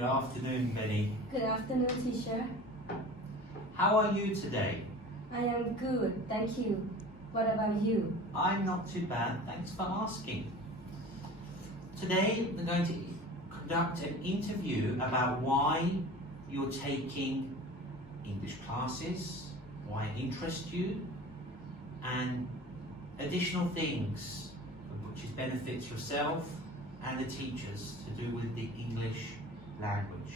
Good afternoon, Benny. Good afternoon, teacher. How are you today? I am good, thank you. What about you? I'm not too bad, thanks for asking. Today we're going to conduct an interview about why you're taking English classes, why it interests you, and additional things which benefits yourself and the teachers to do with the English language.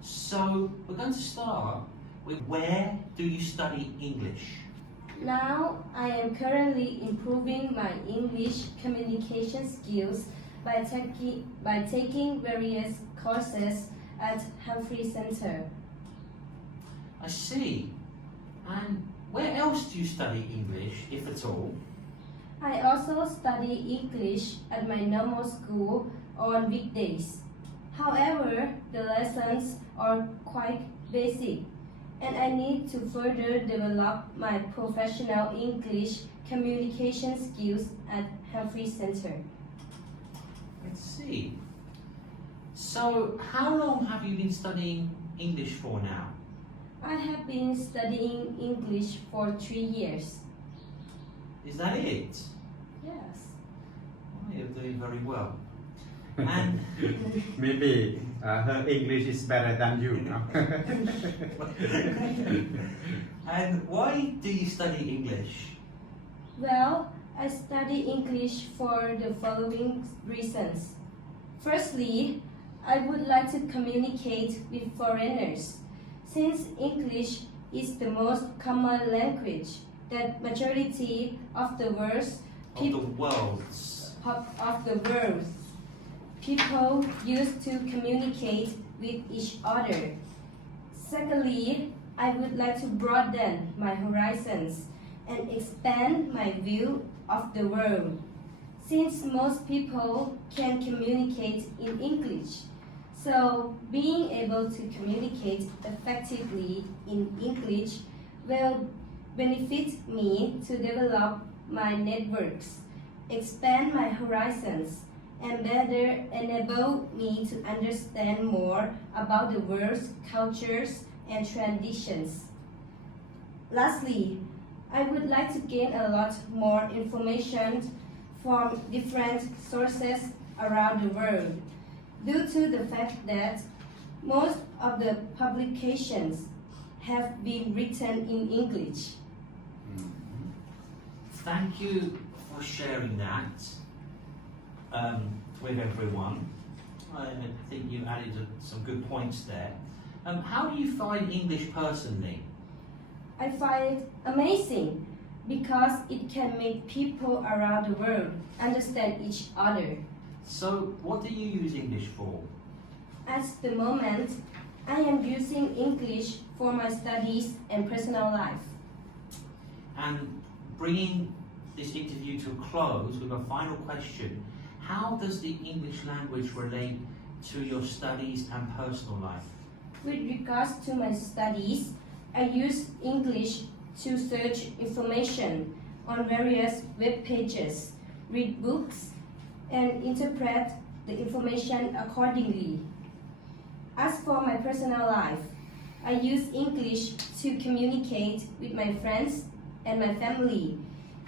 So we're going to start with, where do you study English? Now, I am currently improving my English communication skills by taking various courses at Humphrey Center. I see. And where else do you study English, if at all? I also study English at my normal school on weekdays. However, the lessons are quite basic, and I need to further develop my professional English communication skills at Humphrey Center. Let's see. So, how long have you been studying English for now? I have been studying English for 3 years. Is that it? Yes. Oh, you're doing very well. And maybe her English is better than you, no? And why do you study English? Well, I study English for the following reasons. Firstly, I would like to communicate with foreigners, since English is the most common language that majority of the world people use to communicate with each other. Secondly, I would like to broaden my horizons and expand my view of the world. Since most people can communicate in English, so being able to communicate effectively in English will benefit me to develop my networks, expand my horizons, and better enable me to understand more about the world's cultures and traditions. Lastly, I would like to gain a lot more information from different sources around the world, due to the fact that most of the publications have been written in English. Thank you for sharing that with everyone. I think you added some good points there. How do you find English personally? I find it amazing because it can make people around the world understand each other. So, what do you use English for? At the moment, I am using English for my studies and personal life. And bringing this interview to a close with a final question, how does the English language relate to your studies and personal life? With regards to my studies, I use English to search information on various web pages, read books, and interpret the information accordingly. As for my personal life, I use English to communicate with my friends and my family,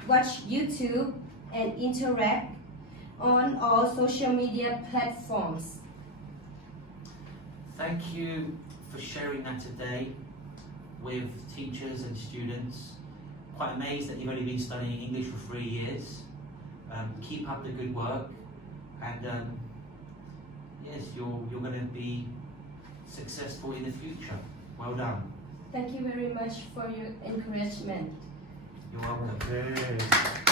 watch YouTube, and interact on all social media platforms. Thank you for sharing that today with teachers and students. Quite amazed that you've only been studying English for 3 years. Keep up the good work, and yes, you're going to be successful in the future. Well done. Thank you very much for your encouragement. You're welcome. Okay.